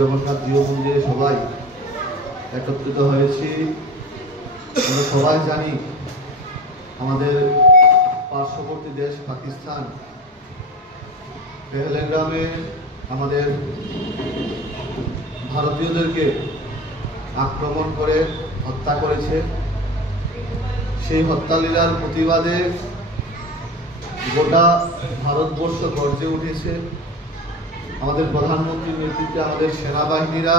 জগন্নাথ জিও মন্দিরে সবাই একত্রিত হয়েছি। আমরা সবাই জানি আমাদের পার্শ্ববর্তী দেশ পাকিস্তান পেহেলগ্রামে আমাদের ভারতীয়দেরকে আক্রমণ করে হত্যা করেছে। সেই হত্যালীলার প্রতিবাদে গোটা ভারতবর্ষ গর্জে উঠেছে। আমাদের প্রধানমন্ত্রীর নেতৃত্বে আমাদের সেনাবাহিনীরা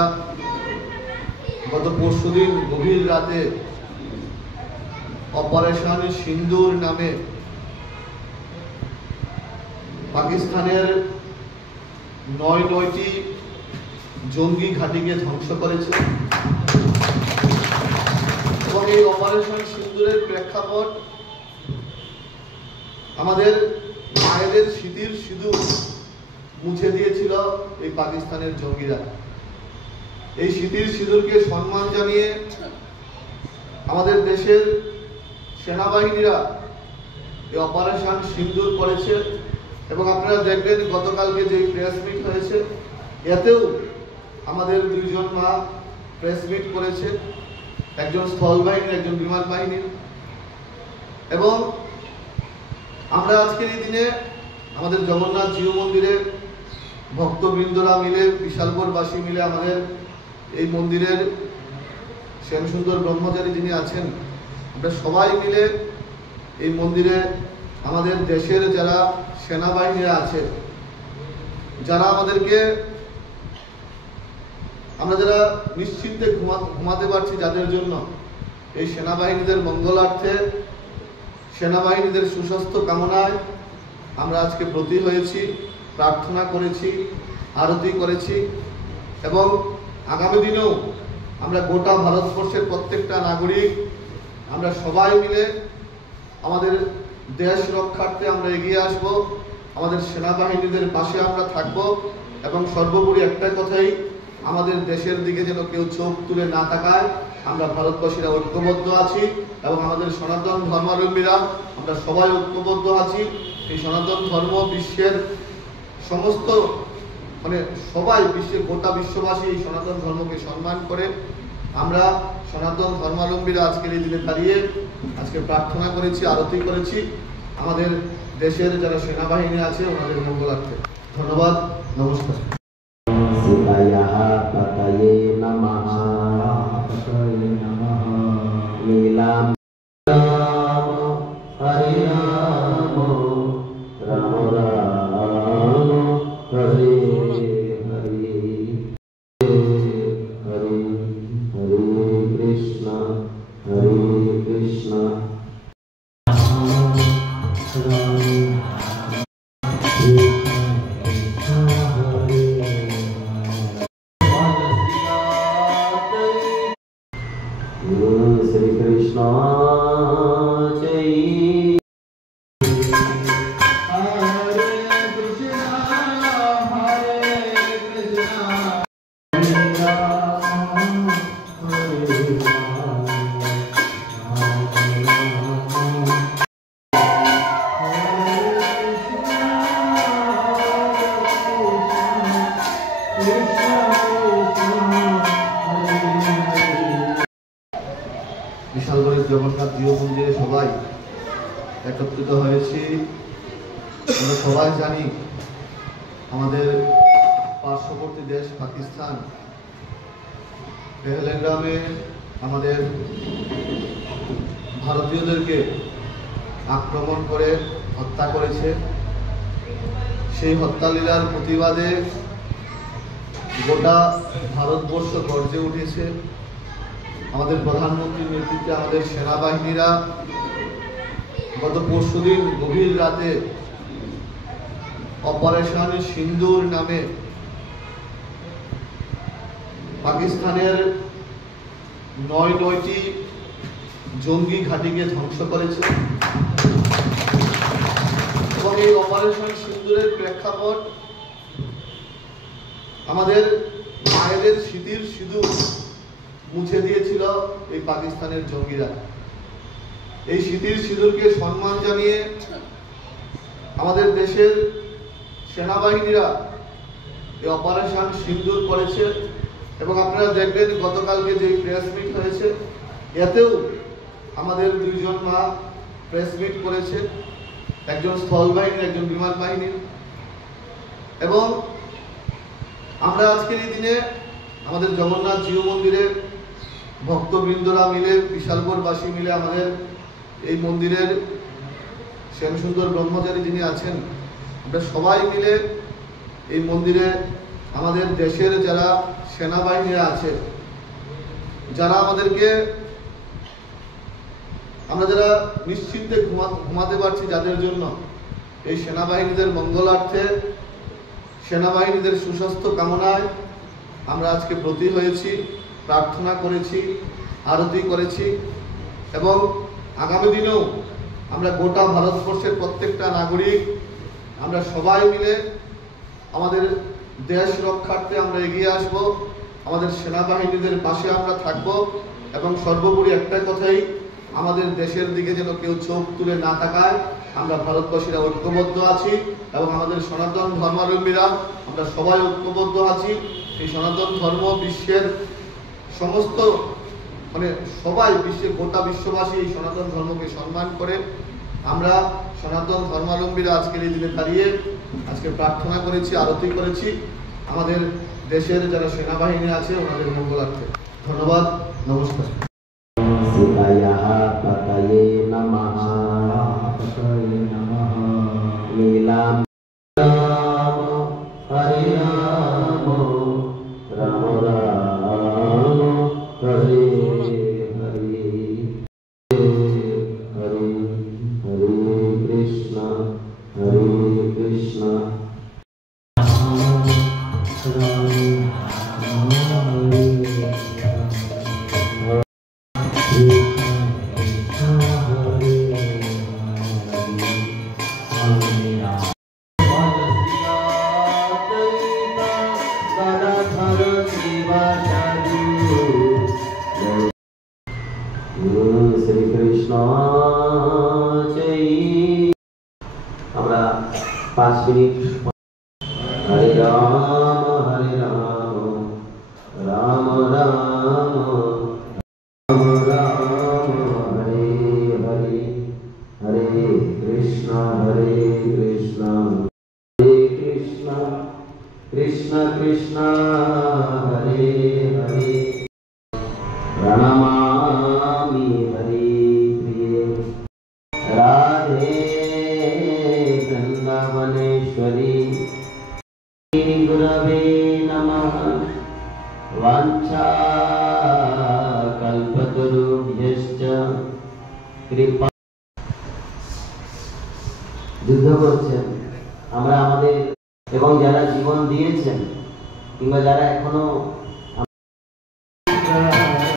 গত পরশুদিন গভীর রাতে অপারেশন সিন্দুর নামে পাকিস্তানের নয়টি জঙ্গি ঘাঁটিকে ধ্বংস করেছে এবং এই অপারেশন সিন্দুরের প্রেক্ষাপট আমাদের মায়েদের স্মৃতির সিঁদুর মুছে দিয়েছিল এই পাকিস্তানের জঙ্গিরা। এই স্মৃতির সিঁদুরকে সম্মান জানিয়ে আমাদের দেশের সেনাবাহিনীরা এই অপারেশন সিন্দুর করেছে এবং আপনারা দেখবেন গতকালকে যে প্রেস মিট হয়েছে এতেও আমাদের দুইজন মা প্রেস মিট করেছে, একজন স্থল বাহিনীর একজন বিমান বাহিনীর। এবং আমরা আজকের এই দিনে আমাদের জগন্নাথ জিও মন্দিরে ভক্তবৃন্দরা মিলে বিশালগড়বাসী মিলে আমাদের এই মন্দিরের শ্যামসুন্দর ব্রহ্মচারী যিনি আছেন আমরা সবাই মিলে এই মন্দিরে আমাদের দেশের যারা সেনাবাহিনীরা আছে, যারা আমাদেরকে আমরা যারা নিশ্চিন্তে ঘুমাতে পারছি, যাদের জন্য এই সেনাবাহিনীদের মঙ্গলার্থে সেনাবাহিনীদের সুস্বাস্থ্য কামনায় আমরা আজকে ব্রতী হয়েছি, প্রার্থনা করেছি, আরতি করেছি এবং আগামী দিনেও আমরা গোটা ভারতবর্ষের প্রত্যেকটা নাগরিক আমরা সবাই মিলে আমাদের দেশ রক্ষার্থে আমরা এগিয়ে আসব, আমাদের সেনাবাহিনীদের পাশে আমরা থাকব এবং সর্বোপরি একটা কথাই, আমাদের দেশের দিকে যেন কেউ চোখ তুলে না তাকায়। আমরা ভারতবাসীরা ঐক্যবদ্ধ আছি এবং আমাদের সনাতন ধর্মাবলম্বীরা আমরা সবাই ঐক্যবদ্ধ আছি। এই সনাতন ধর্ম বিশ্বের সমস্ত সবাই বিশ্বের গোটা বিশ্ববাসী এই সনাতন ধর্মকে সম্মান করে। আমরা সনাতন ধর্মাবলম্বীরা আজকের এই দিনে দাঁড়িয়ে আজকে প্রার্থনা করেছি, আরতি করেছি আমাদের দেশের যারা সেনাবাহিনী আছে ওনাদের মঙ্গলার্থে। ধন্যবাদ, নমস্কার। श्री कृष्ण বিশালগড়ের জগন্নাথ জিও মন্দিরে সবাই একত্রিত হয়েছি। আমরা সবাই জানি আমাদের পার্শ্ববর্তী দেশ পাকিস্তান পেহেলগ্রামে আমাদের ভারতীয়দেরকে আক্রমণ করে হত্যা করেছে। সেই হত্যালীলার প্রতিবাদে গোটা ভারতবর্ষ গর্জে উঠেছে। আমাদের প্রধানমন্ত্রীর নেতৃত্বে আমাদের সেনাবাহিনীরা গত পরশুদিন গভীর রাতে অপারেশন সিন্দুর নামে পাকিস্তানের নয়টি জঙ্গি ঘাঁটিকে ধ্বংস করেছে এবং এই অপারেশন সিন্দুরের প্রেক্ষাপট আমাদের মায়েদের স্মৃতির সিঁদুর মুছে দিয়েছিল এই পাকিস্তানের জঙ্গিরা। এই স্মৃতির সিঁদুরকে সম্মান জানিয়ে আমাদের দেশের সেনাবাহিনীরা এই অপারেশন সিন্দুর করেছে এবং আপনারা দেখবেন গতকালকে যে প্রেস মিট হয়েছে, এতেও আমাদের দুইজন মা প্রেস মিট করেছে, একজন স্থল বাহিনীর, একজন বিমান বাহিনীর। এবং আমরা আজকের এই দিনে আমাদের জগন্নাথ জিও মন্দিরে ভক্তবৃন্দরা মিলে, বিশালগড়বাসী মিলে, আমাদের এই মন্দিরের শ্যামসুন্দর ব্রহ্মচারী যিনি আছেন, আমরা সবাই মিলে এই মন্দিরে আমাদের দেশের যারা সেনাবাহিনীরা আছে, যারা আমাদেরকে, আমরা যারা নিশ্চিন্তে ঘুমাতে পারছি, যাদের জন্য এই সেনাবাহিনীদের মঙ্গলার্থে, সেনাবাহিনীদের সুস্বাস্থ্য কামনায় আমরা আজকে ব্রতী হয়েছি, প্রার্থনা করেছি, আরতি করেছি। এবং আগামী দিনেও আমরা গোটা ভারতবর্ষের প্রত্যেকটা নাগরিক আমরা সবাই মিলে আমাদের দেশ রক্ষার্থে আমরা এগিয়ে আসব, আমাদের সেনাবাহিনীদের পাশে আমরা থাকব। এবং সর্বোপরি একটাই কথাই, আমাদের দেশের দিকে যেন কেউ চোখ তুলে না তাকায়। আমরা ভারতবাসীরা ঐক্যবদ্ধ আছি এবং আমাদের সনাতন ধর্মাবলম্বীরা আমরা সবাই ঐক্যবদ্ধ আছি। এই সনাতন ধর্ম বিশ্বের সমস্ত, সবাই, বিশ্বের গোটা বিশ্ববাসী এই সনাতন ধর্মকে সম্মান করে। আমরা সনাতন ধর্মাবলম্বীরা আজকের এই দিনে দাঁড়িয়ে আজকে প্রার্থনা করেছি, আরতি করেছি আমাদের দেশের যারা সেনাবাহিনী আছে ওনাদের মঙ্গলার্থে। ধন্যবাদ, নমস্কার। আমরা 5 মিনিট হরে রাম রাম রাম রাম হরে হরে, হরে কৃষ্ণ কৃষ্ণ কৃষ্ণ হরে হরে, প্রণমামি হরি প্রিয়ে রাধে বৃন্দাবনেশ্বরী, গুরবে নমঃ। বাঞ্ছা কল্পতরুভ্যশ্চ কৃপা। যুদ্ধ করছেন আমরা আমাদের, এবং যারা জীবন দিয়েছেন কিংবা যারা এখনো